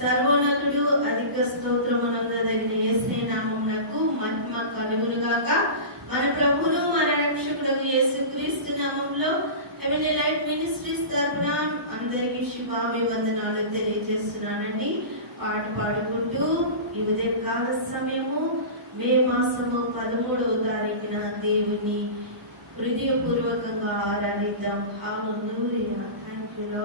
సర్వోన్నతుడు అధిక స్తోత్రమునందదగిన యేసే నామమునకు మహిమ కలుగునుగాక. మన ప్రభువును మన రక్షకుడు యేసుక్రీస్తు నామంలో హెవెన్ లైట్ మినిస్ట్రీస్ తరపున అందరికీ శుభాభివందనాలు తెలియజేస్తున్నానండి. పాట పాడుకుంటూ ఈ ఉదయకాల సమయము మే మాసము పదమూడవ తారీఖున దేవుని హృదయపూర్వకంగా ఆరాధిద్దాం. హాలూయా థ్యాంక్ యూ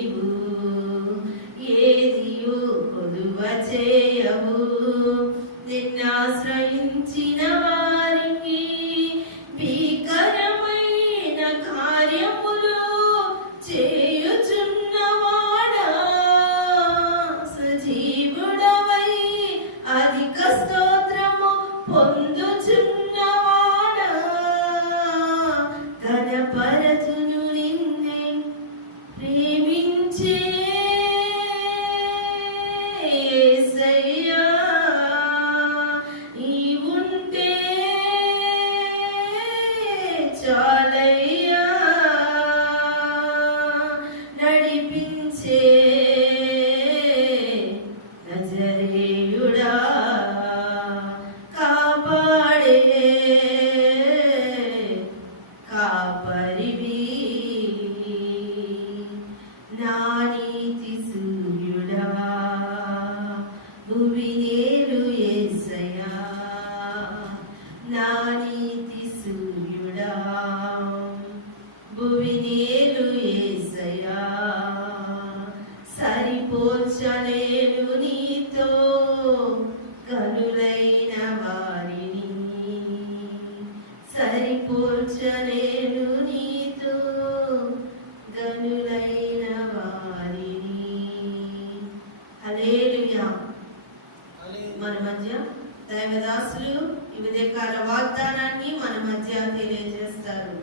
నీవు సరిపోల్చలేను నీతో గనులైన వారిని. హల్లెలూయా. మన మధ్య దైవదాసులు ఈ ఉదయకాల వాగ్దానాన్ని మన మధ్య తెలియజేస్తారు.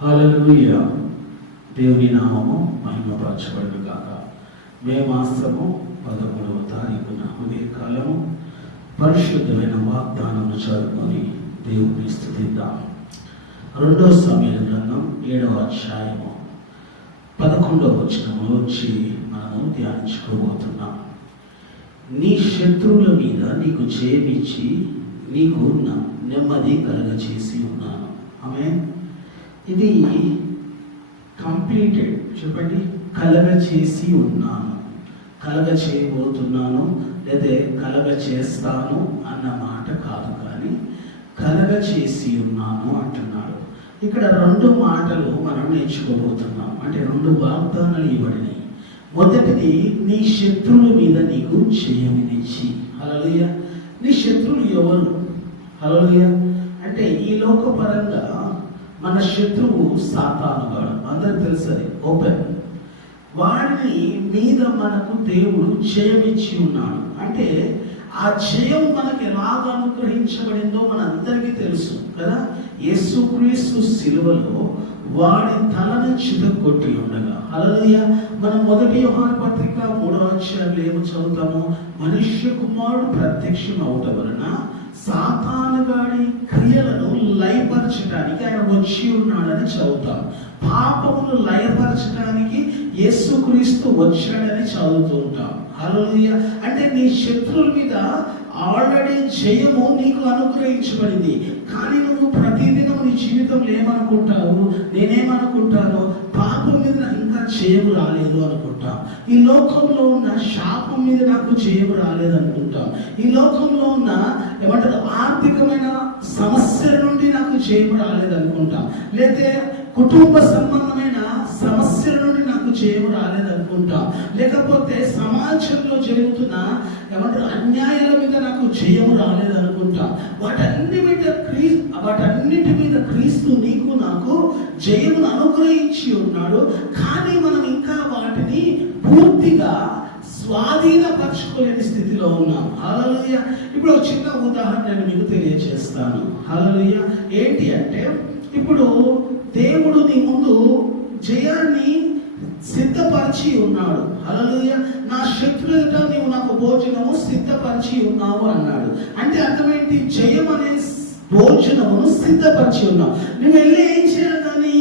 హల్లెలూయా. దేవుని నామము మహిమపరచబడును గాక మే మాసము పదమూడు పరిశుద్ధమైన వాగ్దానం చదువుకొని దేవుని స్థుతిద్దాం. రెండో సమయం గ్రంథం ఏడవ అధ్యాయము పదకొండవ వచనము వచ్చి మనము ధ్యానించుకోబోతున్నాం. నీ శత్రువుల మీద నీకు చేయించి నీకు నెమ్మది కలగచేసి ఉన్నాను. ఆమె ఇది కంప్లీటెడ్ చెప్పండి కలగ చేసి ఉన్నాను. కలగ చేయబోతున్నాను లేదా కలగ చేస్తాను అన్న మాట కాదు కానీ కలగ చేసి ఉన్నాను అంటున్నాడు. ఇక్కడ రెండు మాటలు మనం నేర్చుకోబోతున్నాం. అంటే రెండు వాగ్దానాలు ఇవ్వబడినాయి మొదటిది నీ శత్రువుల మీద నీకు చేయమినిచ్చి అలలుయ నీ శత్రువులు ఎవరు? అలలుయ అంటే ఈ లోకపరంగా మన శత్రువు సాతానుగాడు అందరికి తెలుసు అది. ఓపెన్. వాడిని మీద మనకు దేవుడు చేయమిచ్చి ఉన్నాడు. అంటే ఆ జయం మనకి ఎలాగ అనుగ్రహించబడిందో మనందరికీ తెలుసు కదా? యేసుక్రీస్తు సిలువలో వాడి తలను చితగొట్టి ఉండగా. అలలియ మనం మొదటి వ్యవహార పత్రిక మూడవ అధ్యాయంలో ఏమో చదువుతాము? మనుష్య కుమారుడు ప్రత్యక్షం అవటం వలన సాతానుగాడి క్రియలను లయపరచడానికి ఆయన వచ్చి ఉన్నాడని చదువుతాం. పాపమును లయపరచడానికి యేసుక్రీస్తు వచ్చాడని చదువుతూ ఉంటాం హల్లెలూయా. అంటే నీ శత్రువుల మీద ఆల్రెడీ జయము నీకు అనుగ్రహించబడింది. కానీ నువ్వు ప్రతిదినం నీ జీవితంలో ఏమనుకుంటావు? నేనేమనుకుంటాను? పాపం మీద నాకు ఇంకా జయము రాలేదు అనుకుంటా. ఈ లోకంలో ఉన్న శాపం మీద నాకు జయము రాలేదు అనుకుంటాం. ఈ లోకంలో ఉన్న ఏమంటారు ఆర్థికమైన సమస్యల నుండి నాకు జయము రాలేదు అనుకుంటాం. లేతే కుటుంబ సంబంధమైన సమస్యల నుండి నాకు జయము రాలేదనుకుంటా. లేకపోతే సమాజంలో జరుగుతున్న ఏమంటారు అన్యాయాల మీద నాకు జయము రాలేదనుకుంటా. వాటన్ని మీద క్రీ వాటన్నిటి మీద క్రీస్తు నీకు నాకు జయమును అనుగ్రహించి ఉన్నాడు. కానీ మనం ఇంకా వాటిని పూర్తిగా స్వాధీనపరచుకోలేని స్థితిలో ఉన్నాం. హలలుయ ఇప్పుడు ఒక చిన్న ఉదాహరణ నేను మీకు తెలియజేస్తాను. హలలుయ ఏంటి అంటే ఇప్పుడు దేవుడు నీ ముందు జయాన్ని సిద్ధపరిచి ఉన్నాడు. అలలుయ నా శత్రు నీవు నాకు భోజనము సిద్ధపరిచి ఉన్నావు అన్నాడు. అంటే అర్థమేంటి? జయం అనే భోజనమును సిద్ధపరిచి ఉన్నావు. నువ్వు వెళ్ళి ఏం చేయాలి? దాన్ని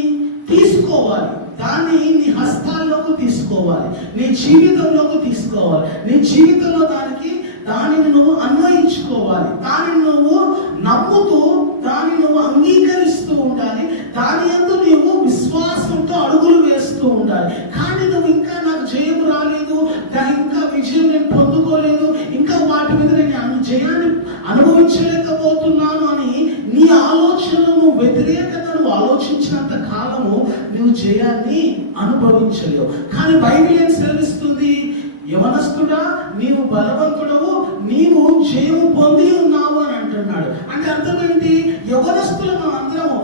తీసుకోవాలి. దాన్ని నీ హస్తాల్లోకి తీసుకోవాలి. నీ జీవితంలోకి తీసుకోవాలి. నీ జీవితంలో దానికి దానిని నువ్వు అన్వయించుకోవాలి. దానిని నువ్వు నమ్ముతూ దాన్ని నువ్వు అంగీకరిస్తూ ఉండాలి దాని యందు నువ్వు విశ్వాసంతో అడుగులు వేస్తూ ఉండాలి కానీ నువ్వు ఇంకా నాకు జయం రాలేదు దా- ఇంకా విజయం నేను పొందుకోలేదు ఇంకా వాటి మీద నేను జయాన్ని అనుభవించలేకపోతున్నాను అని నీ ఆలోచనను వ్యతిరేకతను ఆలోచించినంత కాలము నువ్వు జయాన్ని అనుభవించలేవు. కానీ బైబిల్ ఏం సెలవిస్తుంది? యవనస్తుడా నీవు బలవంతుడవు నీవు జయము పొంది ఉన్నావు అని అంటున్నాడు. అంటే అర్థం ఏంటి? యవనస్తులు మనం అందరం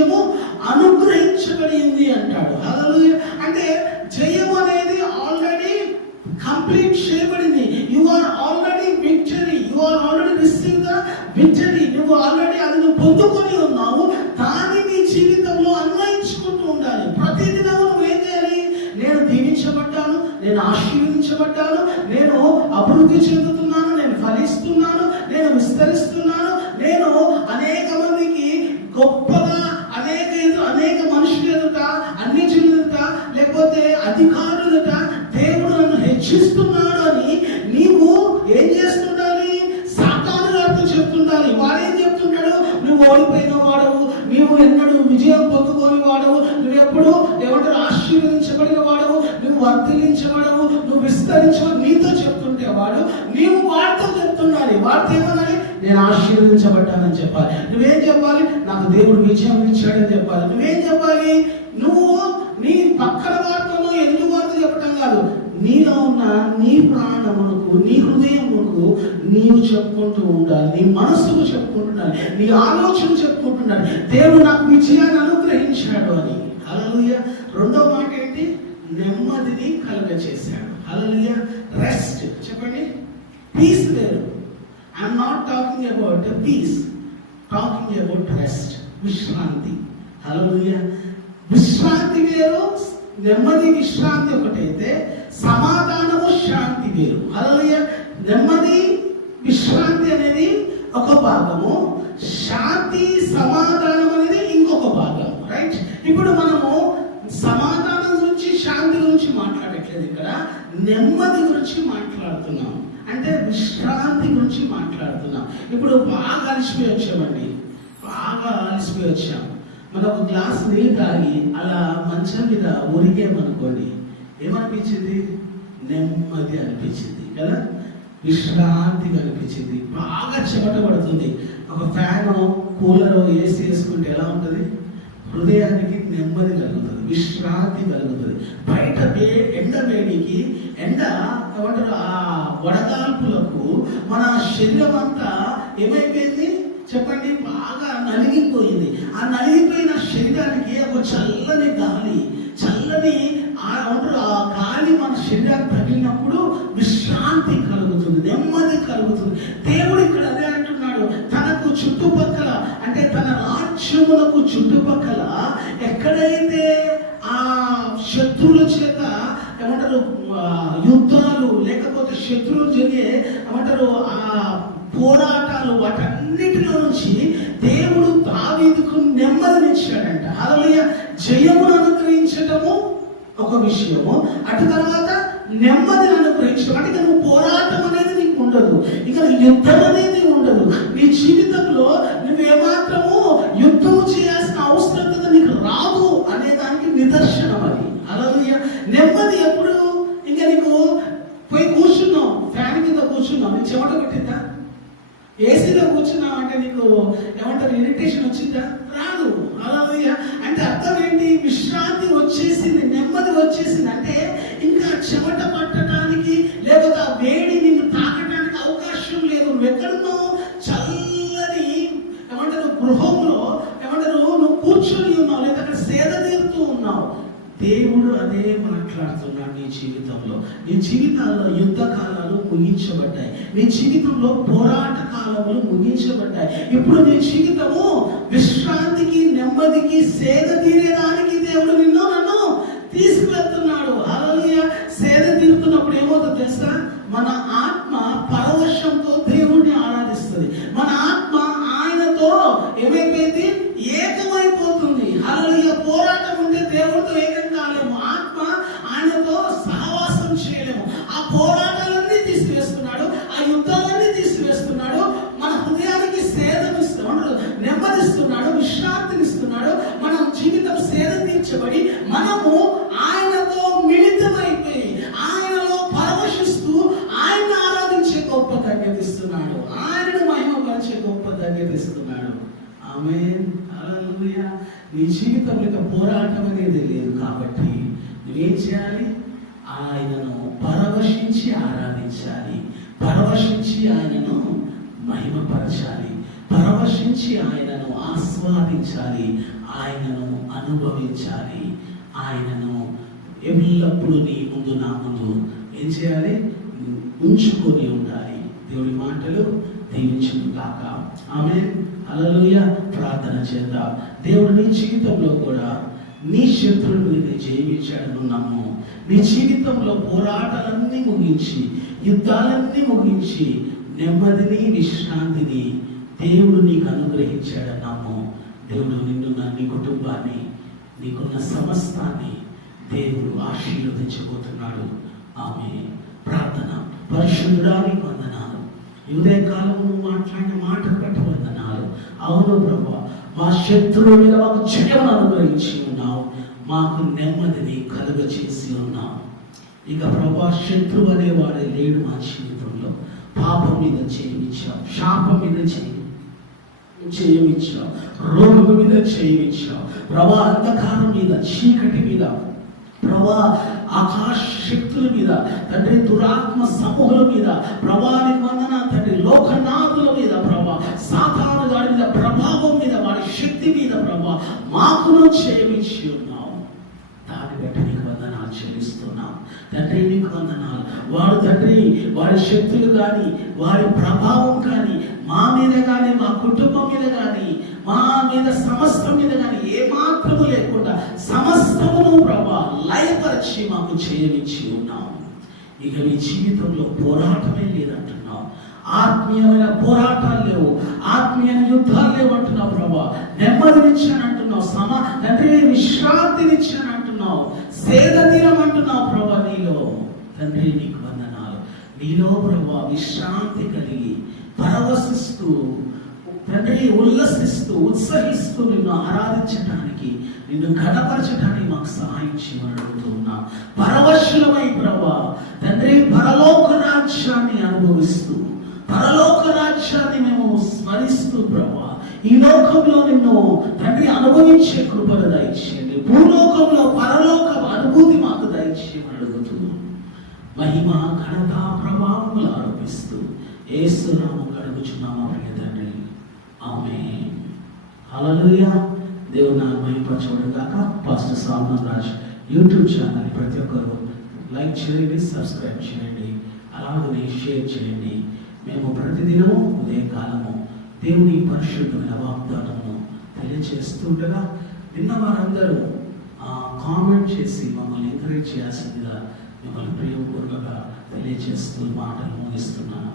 విజయము అనుగ్రహించబడింది అంటాడు. అసలు అంటే జయము అనేది ఆల్రెడీ కంప్లీట్ చేయబడింది. You are already victory you are already receive the victory నువ్వు ఆల్రెడీ అది నువ్వు పొందుకొని ఉన్నావు. దాన్ని నీ జీవితంలో అన్వయించుకుంటూ ఉండాలి. ప్రతిదినము నువ్వు ఏం చేయాలి? నేను దీవించబడ్డాను నేను ఆశీర్వదించబడ్డాను నేను అభివృద్ధి చెందుతున్నాను నేను ఫలిస్తున్నాను నేను విస్తరిస్తున్నాను నేను అనేక లేకపోతే అధికారుల దేవుడు నన్ను హెచ్చిస్తున్నాడు అని నీవు ఏం చేస్తుండాలి? సాతాను గారితో చెప్తుండాలి. వాడేం చెప్తుంటాడు? నువ్వు ఓడిపోయిన వాడవు. నీవు ఎన్నడూ విజయం పొందుకోని వాడవు. నువ్వు ఎప్పుడు ఎవరు ఆశీర్వదించబడిన వాడవు. నువ్వు వర్తిలించబడవు నువ్వు విస్తరించవు నీతో చెప్తుంటే వాడు నీవు వాడితో చెప్తున్నాను వాడితో ఏమనాలి? నేను ఆశీర్వదించబడ్డానని చెప్పాలి. నువ్వేం చెప్పాలి? నాకు దేవుడు విజయం ఇచ్చాడని చెప్పాలి. నువ్వేం చెప్పాలి? నువ్వు నీలో ఉన్న నీ ప్రాణమునకు నీ హృదయమునకు నీవు చెప్పుకుంటూ ఉండాలి. నీ మనస్సుకు చెప్పుకుంటున్నాను నీ ఆలోచన చెప్పుకుంటున్నాను దేవుడు నాకు విజయాన్ని అనుగ్రహించాడు అని. అలలుయ రెండో మాట ఏంటి? నెమ్మదిని కలుగ చేశాడు రెస్ట్ చెప్పండి. పీస్ లేదు I'm not talking about peace talking about rest విశ్రాంతి. అలలుయ విశ్రాంతి వేరు నెమ్మది విశ్రాంతి ఒకటైతే సమాధానము శాంతి వేరు. హల్లెలూయా. నెమ్మది విశ్రాంతి అనేది ఒక భాగము. శాంతి సమాధానం అనేది ఇంకొక భాగం. రైట్? ఇప్పుడు మనము సమాధానం గురించి శాంతి గురించి మాట్లాడట్లేదు ఇక్కడ. నెమ్మది గురించి మాట్లాడుతున్నాం. అంటే విశ్రాంతి గురించి మాట్లాడుతున్నాం. ఇప్పుడు బాగా అలసిపోయి వచ్చామండి. బాగా అలసిపోయి వచ్చాము మనం ఒక గ్లాస్ నీళ్ళు తాగి అలా మంచం మీద ఉరిగేమనుకోండి ఏమనిపించింది? నెమ్మది అనిపించింది కదా? విశ్రాంతిగా అనిపించింది బాగా చెమట పడుతుంది. ఒక ఫ్యాన్ కూలర్ ఏసీ వేసుకుంటే ఎలా ఉంటుంది? హృదయానికి నెమ్మది కలుగుతుంది విశ్రాంతి కలుగుతుంది. బయట ఎండ వేడికి ఎండ ఏమంటారు? ఆ వడగాల్పులకు మన శరీరం అంతా ఏమైపోయింది? చెప్పండి బాగా నలిగిపోయింది. ఆ నలిగిపోయిన శరీరానికి ఒక చల్లని గాలి చల్లని ఆ ఆ గాలి మన శరీరానికి తగిలినప్పుడు విశ్రాంతి కలుగుతుంది నెమ్మది కలుగుతుంది. దేవుడు ఇక్కడ అదే అంటున్నాడు తనకు చుట్టుపక్కల అంటే తన రాజ్యములకు చుట్టుపక్కల ఎక్కడ వాటన్నిటిలో నుంచి దేవుడు దావీదుకు నెమ్మదినిచ్చాడంట అలయ జయమును అనుగ్రహించటము ఒక విషయము. అటు తర్వాత నెమ్మదిని అనుగ్రహించడం అంటే ఇక నువ్వు పోరాటం అనేది నీకు ఉండదు. ఇక యుద్ధం అనేది ఉండదు. నీ జీవితంలో నువ్వు ఏమాత్రము యుద్ధం చేయాల్సిన అవసరత నీకు రాదు అనే దానికి నిదర్శనం అది అలయ నెమ్మది ఎప్పుడు ఇంకా నీకు పోయి కూర్చున్నావు ఫ్యాన్ కింద కూర్చున్నావు నీకు చెమట కొట్టిందా ఏసీలో కూర్చున్నావు అంటే నీకు ఏమంటారు ఇరిటేషన్ వచ్చిందా? రాదు. అలా అంటే అర్థం ఏంటి? విశ్రాంతి వచ్చేసింది నెమ్మది వచ్చేసింది. అంటే ఇంకా చెమట పట్టడానికి లేకపోతే ఆ వేడి నిన్ను తాకడానికి అవకాశం లేదు. నువ్వు ఎక్కడున్నావు? చల్లని ఏమంటారు గృహంలో. ఏమంటారు నువ్వు కూర్చొని ఉన్నావు లేదా అక్కడ సేద తీరుతూ ఉన్నావు. దేవుడు అదే మాట్లాడుతున్నాడు నీ జీవితంలో. నీ జీవితాల్లో యుద్ధకాలం ముగించబడ్డాయి. నీ జీవితంలో పోరాట కాలములు ముగించబడ్డాయి. ఇప్పుడు నీ జీవితము విశ్రాంతికి నెమ్మదికి సేద తీరేదానికి దేవుడు నిన్ను నన్ను తీసుకువెళ్తున్నాడు. అలలియ సేద తీరుతున్నప్పుడు ఏమవుతుంది తెలుసా? మన ఆ పరవశంతో దేవుణ్ణి ఆరాధిస్తుంది మన ఆత్మ ఆయనతో ఏమైపోయింది ఏకమైపోతుంది అలలియ పోరాటం ఉంటే దేవుడితో ఏకం కాలేము ఆత్మ ఆయనతో సహవాసం చేయలేము ఆ పోరాటాలన్నీ తీసివేస్తున్నాడు ఆ యుద్ధాలన్నీ తీసివేస్తున్నాడు మన హృదయానికి సేదమిస్తున్నాడు నెమ్మదిస్తున్నాడు విశ్రాంతినిస్తున్నాడు మన జీవితం సేద తీర్చబడి మనము ఆయనతో మిళితమైపోయి ఆయనలో పరవశిస్తూ ఆయన ఆరాధించే గొప్ప ధన్యత ఇస్తున్నాడు ఆయనను మహిమపరిచే గొప్ప ధన్యత ఇస్తున్నాడు ఆమె నీ జీవితంలో ఇక పోరాటం అనేది లేదు కాబట్టి నువ్వేం చేయాలి. ఆయనను పరవశించి ఆరాధించాలి. పరవశించి ఆయనను మహిమపరచాలి. పరవశించి ఆయనను ఆస్వాదించాలి. ఆయనను అనుభవించాలి. ఆయనను ఎల్లప్పుడూ నీ ముందు నా ముందు ఏం చేయాలి? ఉంచుకొని ఉండాలి. దేవుడి మాటలు దీవించును కాక ఆమె అలలుయ ప్రార్థన చేద్దాం. దేవుడి జీవితంలో కూడా నీ శత్రువుల మీద జయించాడను నమ్ము. నీ జీవితంలో పోరాటాలన్నీ ముగించి యుద్ధాలన్నీ ముగించి నెమ్మదిని విశ్రాంతిని దేవుడు నీకు అనుగ్రహించాడు నమ్ము. దేవుడు నిన్ను నా నీ కుటుంబాన్ని నీకున్న సమస్తాన్ని దేవుడు ఆశీర్వదించబోతున్నాడు. ఆమె ప్రార్థన. పరిశుద్ధుడానికి వందనాలు. ఈ మాట్లాడిన మాటలు బట్టి వందనాలు. అవును ప్రభా మా శత్రువుల మీద మాకు జయం అనుగ్రహించి ఉన్నావు. మాకు నెమ్మదిని కలుగ చేసి ఉన్నావు. ఇక ప్రభా శత్రువు అనేవాడే లేడు మా జీవితంలో. పాపం మీద చేయమిచ్చావు శాపం మీద చేయి చేయమిచ్చావు రోగం మీద చేయమిచ్చావు ప్రభా అంధకారం మీద చీకటి మీద ప్రభా ఆకాశ శక్తుల మీద తండ్రి దురాత్మ సమూహుల మీద ప్రభా వందన తండ్రి లోకనాథుల మీద ప్రభా శక్తి మీద ప్రభా మాకును చేయమించి ఉన్నావు. దాన్ని బట్టి నీకు వందనాలు చెల్లిస్తున్నాం. తండ్రి నీకు వందనాలు. వాడు తండ్రి వారి శక్తులు కానీ వారి ప్రభావం కానీ మా మీద కానీ మా కుటుంబం మీద కానీ మా మీద సమస్తం మీద కానీ ఏమాత్రము లేకుండా సమస్తమును ప్రభా లయపరిచి మాకు చేయనిచ్చి ఉన్నాం. ఇక మీ జీవితంలో పోరాటమే లేదంటున్నాం ఆత్మీయమైన పోరాటాలు లేవు. ఆత్మీయమైన యుద్ధాలు లేవు అంటున్నావు ప్రభా. నెమ్మదినిచ్చాను అంటున్నావు. సమ తండ్రి విశ్రాంతినిచ్చాను అంటున్నావు. సేద తీరమంటున్నావు ప్రభా నీలో. తండ్రి నీకు వందనాలు. నీలో ప్రభా విశ్రాంతి కలిగి పరవశిస్తూ తండ్రి ఉల్లసిస్తూ ఉత్సహిస్తూ నిన్ను ఆరాధించడానికి నిన్ను ఘనపరచడానికి మాకు సహాయం చేయమని అడుగుతున్నా పరవశులమై ప్రభా తండ్రి పరలోక రాజ్యాన్ని అనుభవిస్తూ పరలోక రాజ్యాన్ని మేము స్మరిస్తూ ప్రభా ఈ లోకంలో నిన్ను తండ్రి అనుభవించే కృపను దయచేయండి. భూలోకంలో పరలోక అనుభూతి మాకు దయచేయమని అడుగుతున్నాం. మహిమ ఘనత ప్రభావములు ఆరోపిస్తూ ఏసునామం కడుగుచున్నామా ప్రియ తండ్రి. ఆమె అలలుయా దేవుడు నా మహిమపరచబడిన కాక pastor Solomon Raj YouTube channel ప్రతి ఒక్కరు లైక్ చేయండి సబ్స్క్రైబ్ చేయండి అలాగనే షేర్ చేయండి. మేము ప్రతిదినము ఉదయకాలము దేవుని పరిశుద్ధమైన వాగ్దానము తెలియచేస్తుండగా నిన్న వారందరూ కామెంట్ చేసి మమ్మల్ని ఎంకరేజ్ చేయాల్సిందిగా మిమ్మల్ని ప్రియపూర్వక తెలియజేస్తూ మాటలు ముగిస్తున్నాను.